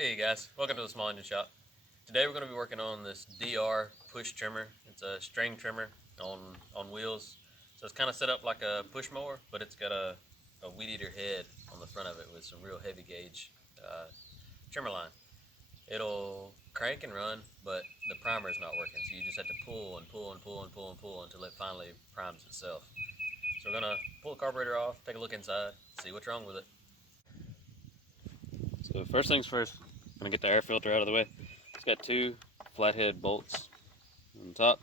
Hey guys, welcome to the Small Engine Shop. Today we're going to be working on this DR push trimmer. It's a string trimmer on wheels. So it's kind of set up like a push mower, but it's got a weed eater head on the front of it with some real heavy gauge trimmer line. It'll crank and run, but the primer is not working. So you just have to pull and pull and pull and pull and pull until it finally primes itself. So we're going to pull the carburetor off, take a look inside, see what's wrong with it. So first things first, I'm going to get the air filter out of the way. It's got two flathead bolts on the top.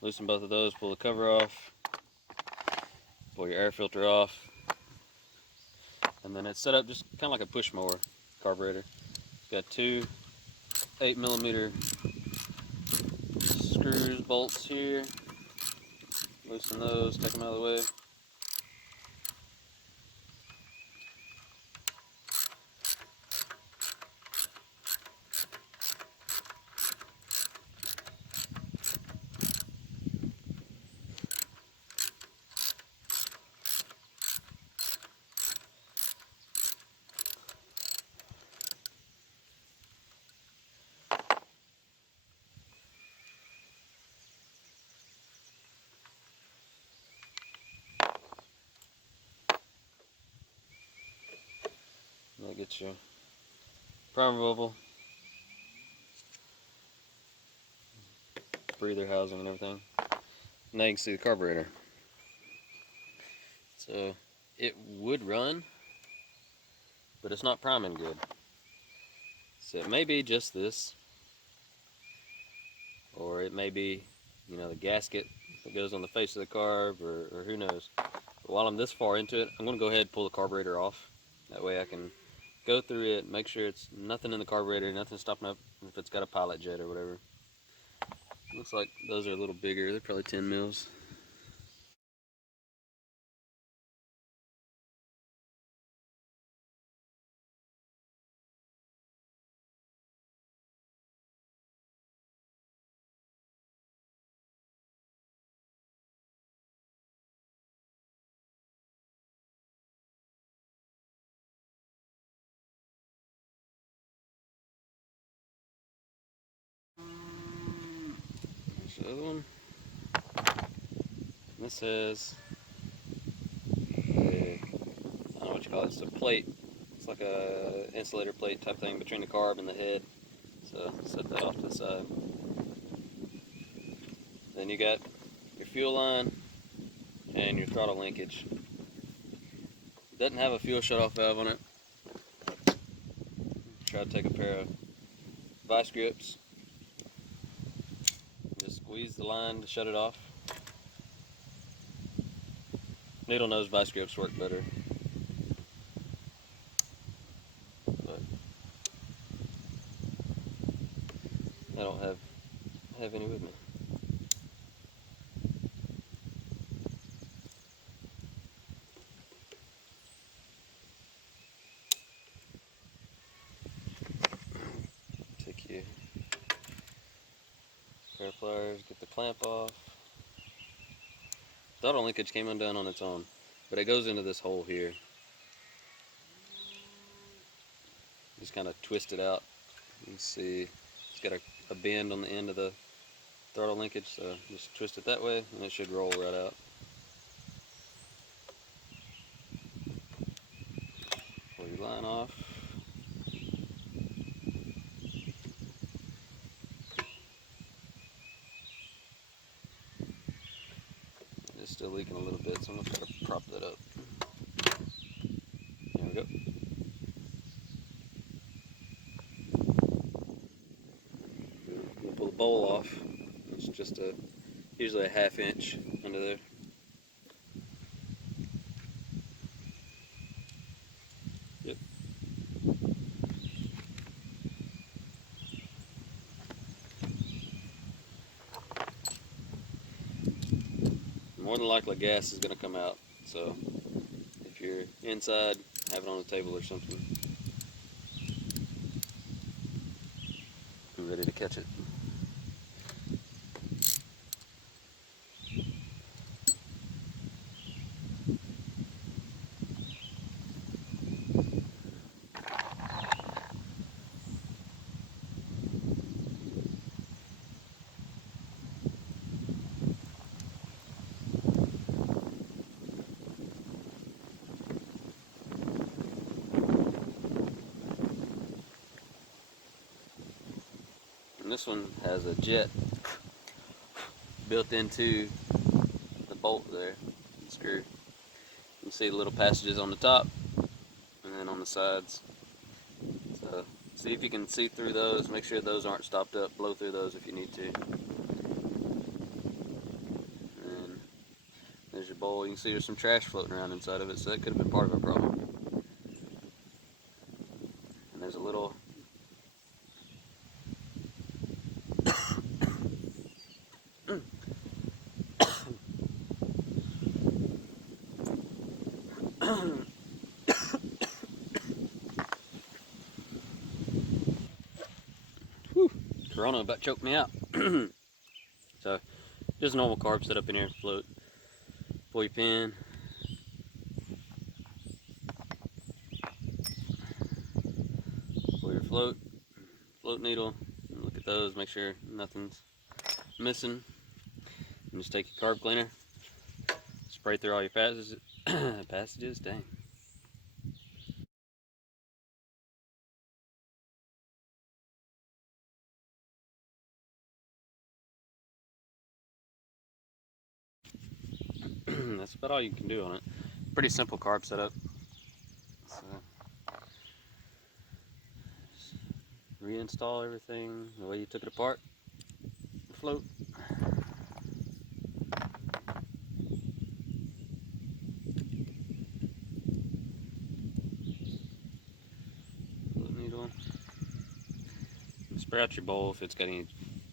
Loosen both of those, pull the cover off, pull your air filter off, and then it's set up just kind of like a push mower carburetor. It's got two 8mm screws, bolts here. Loosen those, take them out of the way. That gets your primer bubble, breather housing and everything. Now you can see the carburetor. So it would run, but it's not priming good. So it may be just this, or it may be, the gasket that goes on the face of the carb, or who knows. But while I'm this far into it, I'm going to go ahead and pull the carburetor off. That way I can go through it, make sure it's nothing in the carburetor, nothing stopping up if it's got a pilot jet or whatever. Looks like those are a little bigger. They're probably 10 mils. There's the other one. This has I don't know what you call it. It's a plate. It's like a insulator plate type thing between the carb and the head. So set that off to the side. Then you got your fuel line and your throttle linkage. It doesn't have a fuel shutoff valve on it. Try to take a pair of vice grips. Just squeeze the line to shut it off. Needle nose vice grips work better. But I don't have any with me. Take your pair of pliers, get the clamp off. Throttle linkage came undone on its own, but it goes into this hole here. Just kind of twist it out. You can see it's got a bend on the end of the throttle linkage, so just twist it that way and it should roll right out. Pull your line off. It's still leaking a little bit, so I'm going to try to prop that up. There we go. We'll pull the bowl off. It's just usually a 1/2 inch under there. Yep. More than likely gas is going to come out, so if you're inside, have it on a table or something. Be ready to catch it. And this one has a jet built into the bolt there, the screw. You can see the little passages on the top and then on the sides. So see if you can see through those, make sure those aren't stopped up, blow through those if you need to. And there's your bowl. You can see there's some trash floating around inside of it, so that could have been part of a problem. And there's a little Whew, Corona about choked me out. So just a normal carb setup in here, float, pull your pin, pull your float needle, and look at those, make sure nothing's missing. And just take your carb cleaner, spray through all your passages, dang. That's about all you can do on it. Pretty simple carb setup. So, reinstall everything the way you took it apart. Float. Float needle. Spray out your bowl if it's got any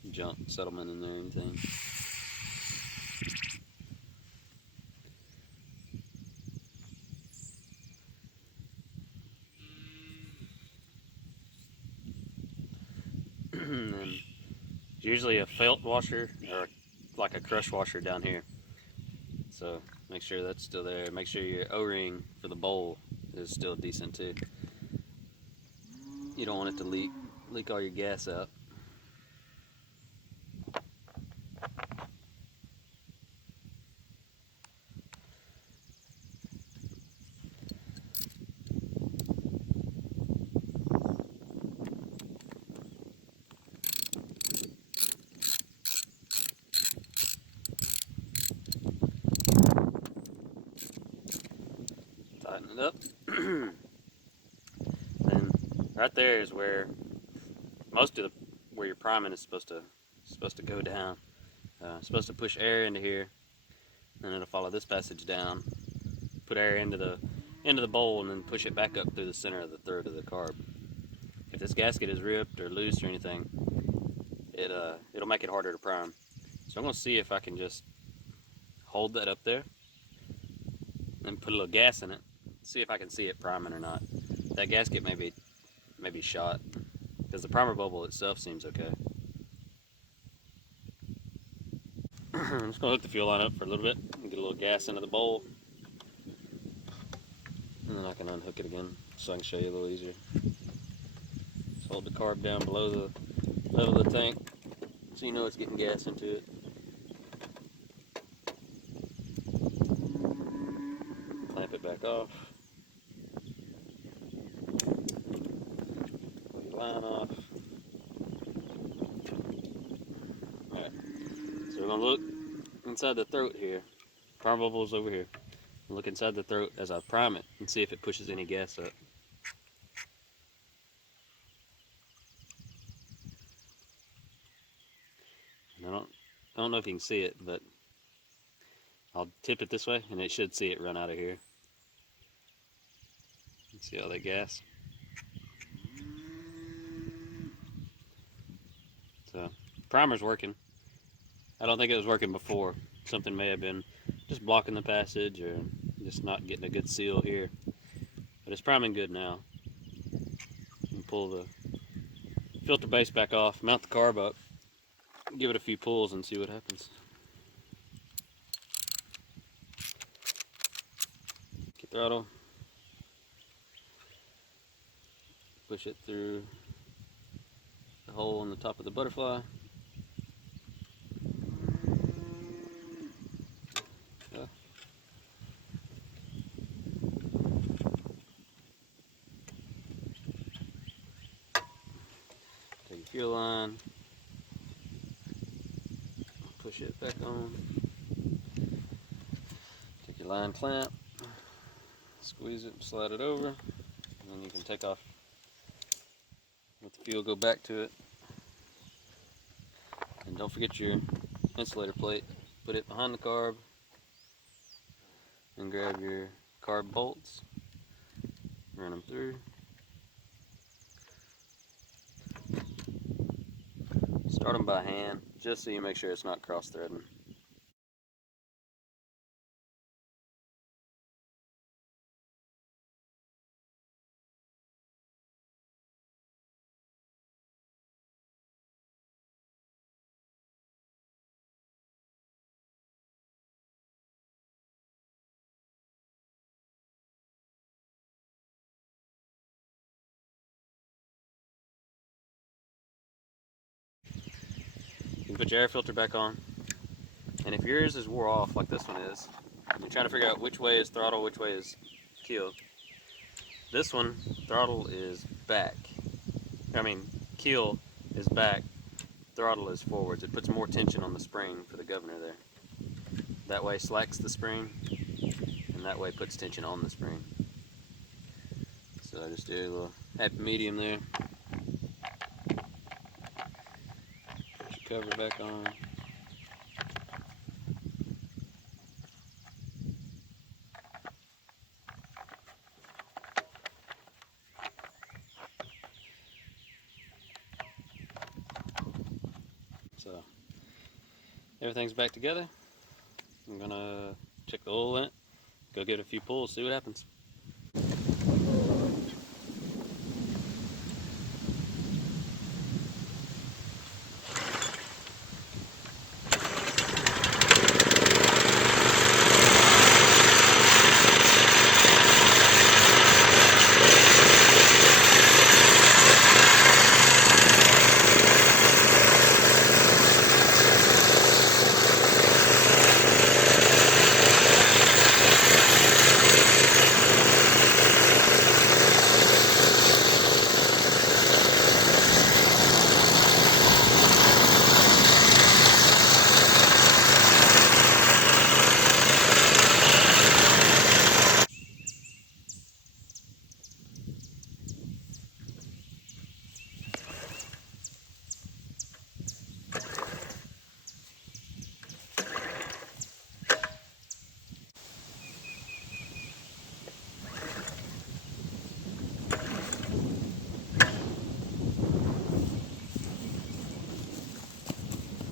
junk settlement in there or anything. And there's usually a felt washer or like a crush washer down here. So make sure that's still there. Make sure your O-ring for the bowl is still decent too. You don't want it to leak all your gas out. Tighten it up. Then right there is where most of where your priming is supposed to go down. Supposed to push air into here, and it'll follow this passage down, put air into the bowl, and then push it back up through the center of the throat of the carb. If this gasket is ripped or loose or anything, it'll make it harder to prime. So I'm gonna see if I can just hold that up there and put a little gas in it. See if I can see it priming or not. That gasket may be shot because the primer bubble itself seems okay. I'm just gonna hook the fuel line up for a little bit and get a little gas into the bowl, and then I can unhook it again so I can show you a little easier. Just hold the carb down below the level of the tank so you know it's getting gas into it. Clamp it back off. Pull your line off. Alright, so we're gonna look inside the throat here. Primer bubble's over here. Look inside the throat as I prime it and see if it pushes any gas up. And I don't know if you can see it, but I'll tip it this way and it should see it run out of here. See all that gas? So, primer's working. I don't think it was working before. Something may have been just blocking the passage or just not getting a good seal here. But it's priming good now. And pull the filter base back off, mount the carb up, give it a few pulls and see what happens. Get throttle. Push it through the hole in the top of the butterfly. Take your fuel line, push it back on. Take your line clamp, squeeze it, slide it over, and then you can take off. Let the fuel go back to it. And don't forget your insulator plate. Put it behind the carb and grab your carb bolts. Run them through. Start them by hand, just so you make sure it's not cross-threading. You can put your air filter back on. And if yours is wore off like this one is, you're trying to figure out which way is throttle, which way is keel. This one, throttle is back. Keel is back, throttle is forwards. It puts more tension on the spring for the governor there. That way slacks the spring, and that way puts tension on the spring. So I just do a little happy medium there. Put your cover back on. So everything's back together. I'm gonna check the oil in it, go give it a few pulls, see what happens.